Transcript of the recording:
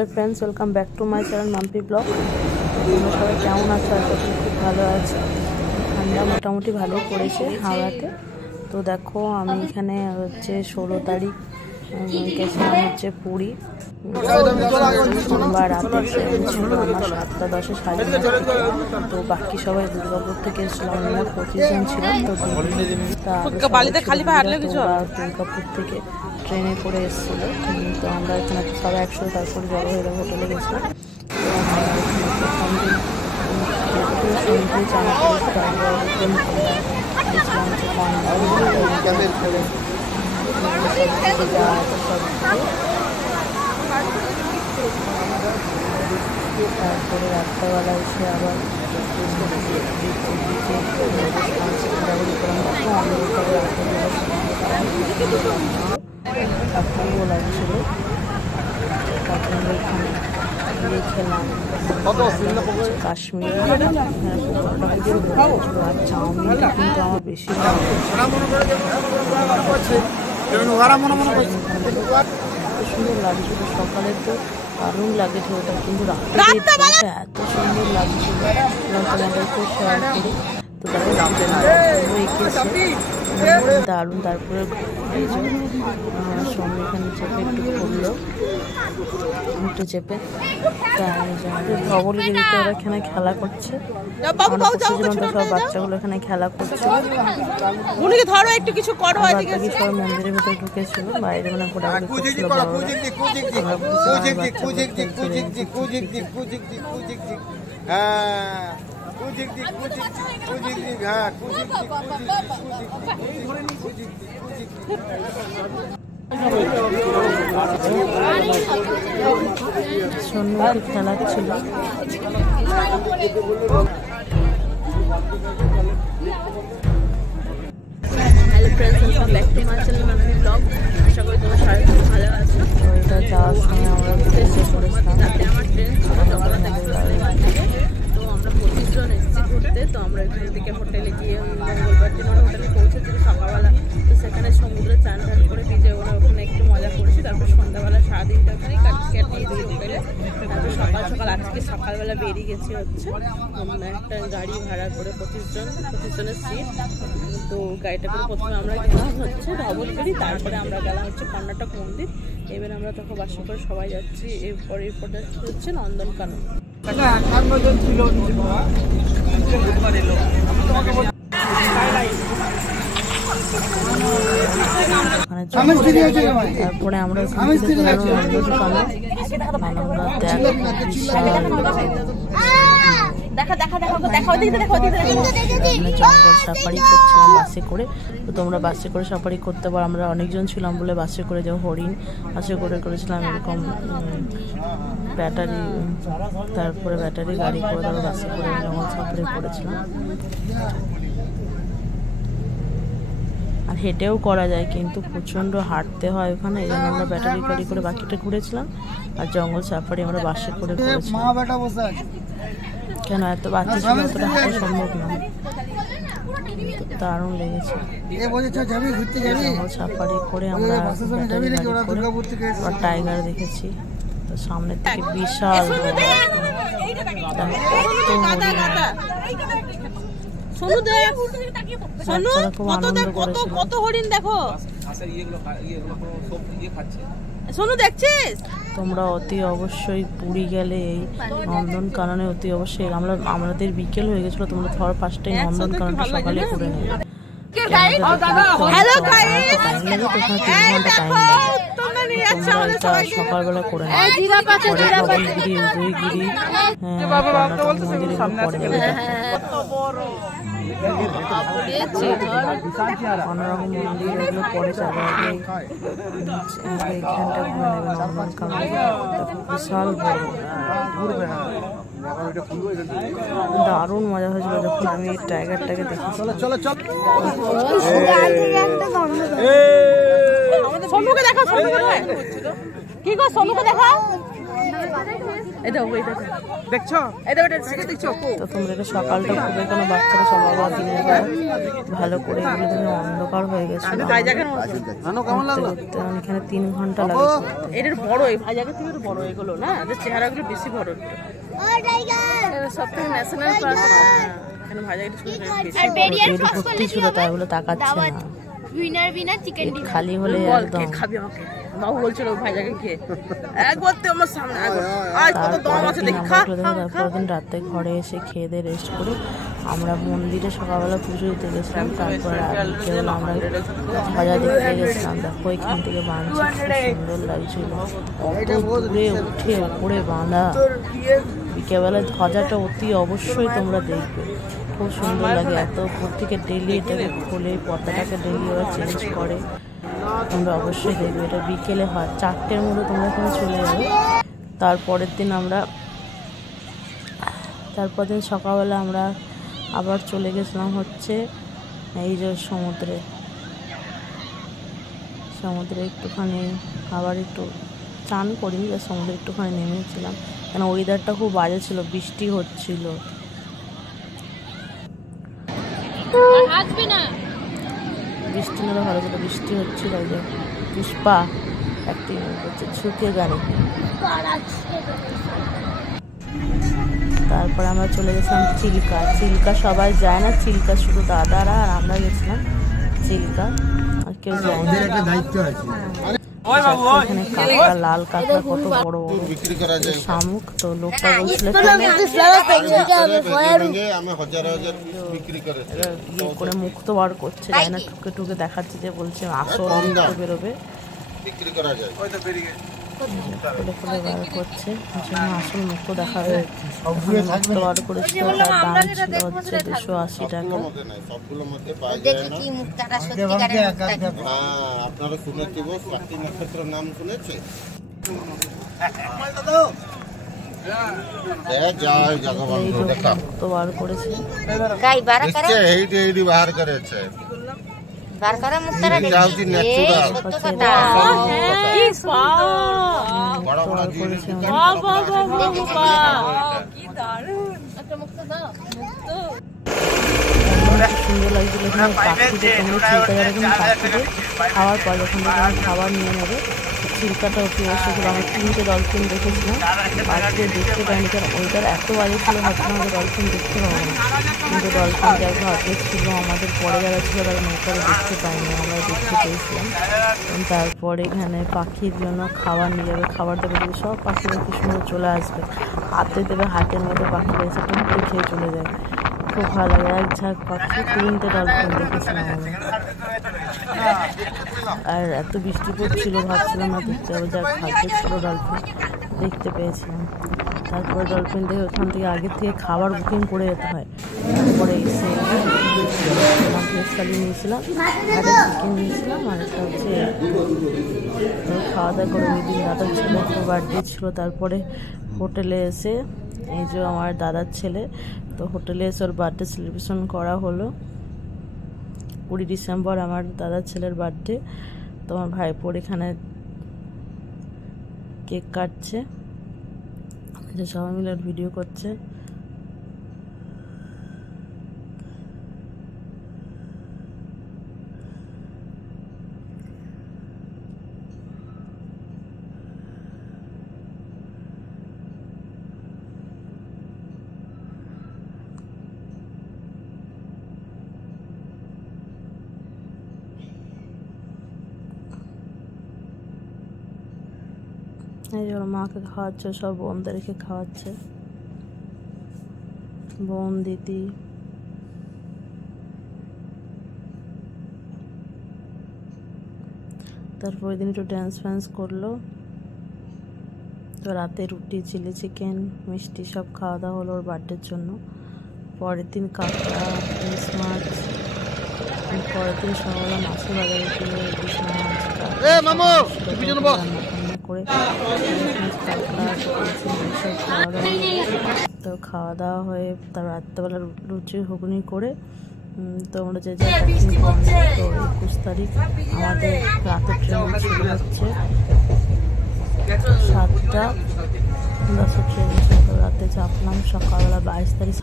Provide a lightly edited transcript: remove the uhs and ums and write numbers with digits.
Hello friends, welcome back to my channel Mampi blog. তোমরা সবাই কেমন আছো? আশা করি খুব ভালো আছে। ঠান্ডা মোটামুটি ভালোই পড়েছে হাওড়াতে। তো দেখো, আমি এখানে হচ্ছে 16 তারিখ গেছিলাম হচ্ছে পুরী। সোমবার রাতে ট্রেন ছিল আমার 7টা 10-এ সাড়ে। তো বাকি সবাই দুর্গাপুর থেকে এসেছিলাম, আমরা 25 জন ছিলাম। তো দুর্গাপুর থেকে ট্রেনে করে এসেছিলো। তো আমরা এখানে সবাই একসাথে তারপরে জড়ো হয়ে হোটেলে গেছিলাম। তারপরে রাত্রেবেলা এসে আবার ভালো লাগছিল। তারপরে খেলাম কাশ্মীর আর চাউমিনটা কিন্তু আমার বেশি সুন্দর লাগছিল। সকালে তো দারুণ লাগেছিল ওটা, কিন্তু রাত্রে এত সুন্দর লাগছিল তোমাদেরকে শেয়ার করি। তো দারুণ। তারপরে সঙ্গে এখানে চেপে একটু ঘুরলো, একটু চেপে ধবলগিরিতে ওরা এখানে খেলা করছে। সব বাচ্চাগুলো এখানে খেলা করছে। সবাই মন্দিরের ভিতরে ঢুকেছিল, বাইরে মানে ঘোরাঘুরি করছিল। সন্ন্যাসী খেলাচ্ছিল। Hello friends, welcome back to my channel Mampi blog. আশা করি তোমরা সবাই খুব ভালো আছো। ওইটা যাওয়ার সময় আমরা ঘুরতে করেছিলাম। রাতে আমার ট্রেন ছিল, তো আমরা 25 জন এসেছি ঘুরতে। তো আমরা এখান থেকে হোটেলে গিয়ে মঙ্গলবার দিন আমরা হোটেলে পৌঁছেছি সকালবেলা। তো সেখানে সমুদ্রে চান টান করে ভিজে ওখানে একটু মজা করেছি। তারপর সন্ধ্যাবেলা সারাদিনটা ওখানেই কাটিয়েছি হোটেলে। তারপর সকাল আজকে সকালবেলা বেরিয়ে গেছি হচ্ছে একটা গাড়ি ভাড়া করে 25 জনের সিট। তো গাড়িটা করে প্রথমে আমরা গেলাম হচ্ছে ধবলগিরি, তারপরে আমরা গেলাম হচ্ছে কর্ণাটক মন্দির। এবার আমরা তখন বাসে করে সবাই যাচ্ছি। এরপরে হচ্ছে নন্দনকানন। তারপরে আমরা জঙ্গল সাফারি করছিলাম বাসে করে। তো তোমরা বাসে করে সাফারি করতে পারো। আমরা অনেকজন ছিলাম বলে বাসে করে যাও, হরিণ বাসে করে করেছিলাম এরকম ব্যাটারি। তারপরে ব্যাটারি গাড়ি করে তারপর বাসে করে জঙ্গল সাফারি করেছিলাম। আর হেঁটেও করা যায়, কিন্তু প্রচণ্ড হাঁটতে হয় ওখানে। এই জন্য আমরা ব্যাটারি গাড়ি করে বাকিটা ঘুরেছিলাম। আর জঙ্গল সাফারি আমরা বাসে করে করেছিলাম। কেন এত বাচ্চা ছিল, এতটা হাঁটা সম্ভব না। দারুণ লেগেছে। জঙ্গল সাফারি করে আমরা ব্যাটারি গাড়ি করে আবার টাইগার দেখেছি। তো সামনের থেকে বিশাল কত হরিণ দেখো। সোনু দেখছিস? তোমরা অতি অবশ্যই পুরী গেলে এই নন্দনকাননে অতি অবশ্যই। আমাদের বিকেল হয়ে গেছিল, তোমরা ধর ফার্স্টে নন্দনকাননটা সকালে করে নেবে। সকালবেলা করে ধবলগিরি, উদয়গিরি, মন্দিরে পরে যাবে। অন্যরকম মন্দির এগুলো পরে যাবে। এইখানটা ঘুরে নেবে নন্দনকানন। বিশাল বড়, দারুণ মজা হয়েছিল যখন আমি এই টাইগারটাকে দেখেছিলাম। সোনুকে দেখাও, সোনুকে কি গো, সোনুকে দেখাও। দেখছো তো তোমরা সকালটা খুবই কোনো বাচ্চারা সকালবেলা দিনের বেলা ভালো করে এগুলো তুমি অন্ধকার হয়ে গেছে। এখানে 3 ঘন্টা লাগে। এটার বড়, এই ভাইজাকের থেকে বড় এগুলো না, এদের চেহারাগুলো বেশি বড়। সব থেকে ন্যাশনাল পার্ক এখানে ভাইজাকের ভর্তি ছিল, তাই ওগুলো তাকাচ্ছে না। খালি হলে একদম খাবি আমাকে বাবু বলছিল ভাইজাকে খেয়ে একবার আমার সামনে তারপরের দিন রাতে ঘরে এসে খেয়ে দিয়ে রেস্ট করে আমরা মন্দিরে সকালবেলা পুজো দিতে গেছিলাম। তারপর বিকেলবেলা আমরা ভাজা দেখতে গেছিলাম। দেখো এখান থেকে বাঁধছি, সুন্দর লাগছিল। দূরে উঠে উপরে বাঁধা, বিকেলবেলা ধ্বজাটা অতি অবশ্যই তোমরা দেখবে, খুব সুন্দর লাগে। এত উপর থেকে ডেলি এটাকে খোলে, পর্দাটাকে ডেলি ওরা চেঞ্জ করে, তোমরা অবশ্যই দেখবে। এটা বিকেলে হয়, 4টের মধ্যে তোমরা এখানে চলে যাবে। তারপরের দিন সকালবেলা আমরা আবার চলে গেছিলাম হচ্ছে এই যে সমুদ্রে একটুখানি আবার একটু চান করিনি, সমুদ্রে একটুখানি নেমেছিলাম, কেন ওয়েদারটা খুব বাজে ছিল, বৃষ্টি হচ্ছিল। বৃষ্টি না ভালো ছিল, বৃষ্টি হচ্ছিল। যে পুষ্পা একটি ঝুঁকে গাড়ি। তারপর আমরা চলে গেছিলাম চিল্কা সবাই যায় না, চিল্কা শুধু দাদারা আর আমরা গেছিলাম চিল্কা, আর কেউ যায় না। এখানে কাঁকড়া, লাল কাঁকড়া কত বড় বড় শামুক। তো লোকটা বলছিল করে মুক্ত বার করছে, যায় না, ঠুকে ঠুকে দেখাচ্ছে, যে বলছে আসল মুক্ত বেরোবে, খুলে খুলে বার করছে, আসল মুক্ত দেখা মুক্ত বার করেছিল। তার দাম ছিল হচ্ছে 280 টাকা। আপনারা শুনেছি স্বাতী নক্ষত্র নাম শুনেছে? মুক্ত বার করেছে, বাহার করেছে। সুন্দর লাগছিল। এখানে পাখিদের খাওয়ার পর যখন খাবার নিয়ে নেবে, চিল্কাটা উঠে এসেছিল। আমরা 3টে ডলফিন দেখেছিলাম, পাখিদের দেখতে পাইনি, কারণ ওইটার এত বাজে ছিল, হয়তো আমাদের ডলফিন দেখতে পাবো না। কিন্তু ডলফিন যার ভাগ্যে ছিল, আমাদের পরে যারা ছিল তারা নৌকারে দেখতে পাইনি, আমরা দেখতে পেয়েছিলাম। তারপরে এখানে পাখির জন্য খাবার নিয়ে যাবে, খাবার দেবে, সব পাখিরা কি সুন্দর চলে আসবে, হাতে দেবে, হাতের মধ্যে পাখিরা এসে টুকটু খেয়ে চলে যায়। খুব ভালো লাগে। এক ঝাঁক পাখি, 3টে ডলফিন দেখেছিলাম আমরা। আর এত বৃষ্টি পড়ছিল, ভাবছিলাম না দেখতে হবে, যার ভাগ্য ছিল ডলফিন দেখতে পেয়েছিলাম। তারপরে ডলফিন দেখে ওখান থেকে আগের থেকে খাবার বুকিং করে যেতে হয়। তারপরে এসে ভেজ থালি নিয়েছিলাম, একটা চিকেন নিয়েছিলাম, আর একটা হচ্ছে খাওয়া দাওয়া করে ওই দিন দাদার ছেলে একটা বার্থডে ছিল। তারপরে হোটেলে এসে এই যে আমার দাদার ছেলে, তো হোটেলে এসে ওর বার্থডে সেলিব্রেশন করা হলো। 20 ডিসেম্বর আমার দাদার ছেলের বার্থডে। তো আমার ভাইপোর এখানে কেক কাটছে, যে সবাই মিলে ভিডিও করছে। এই যে ওর মাকে খাওয়াচ্ছে, সব বোনদেরকে খাওয়াচ্ছে, বোন দিদি। তারপর ওই দিন একটু ড্যান্স ফ্যান্স করলো। তো রাতে রুটি, চিলি চিকেন, মিষ্টি সব খাওয়া দাওয়া হলো ওর বার্থডের জন্য। পরের দিন কাঁকড়া, ইলিশ মাছ। পরের দিন সকালে মাছের বাজারে গিয়ে ইলিশ মাছ করে তো খাওয়া দাওয়া হয়ে তার রাত্রেবেলা লুচি ঘুগনি করে তোমরা যে যা প্যাকিং করবে। তো 21 তারিখ আমাদের রাতে ট্রেন শুরু হচ্ছে 7টা 10 ট্রেন ছিল। রাতে চাপলাম, সকালবেলা 22 তারিখ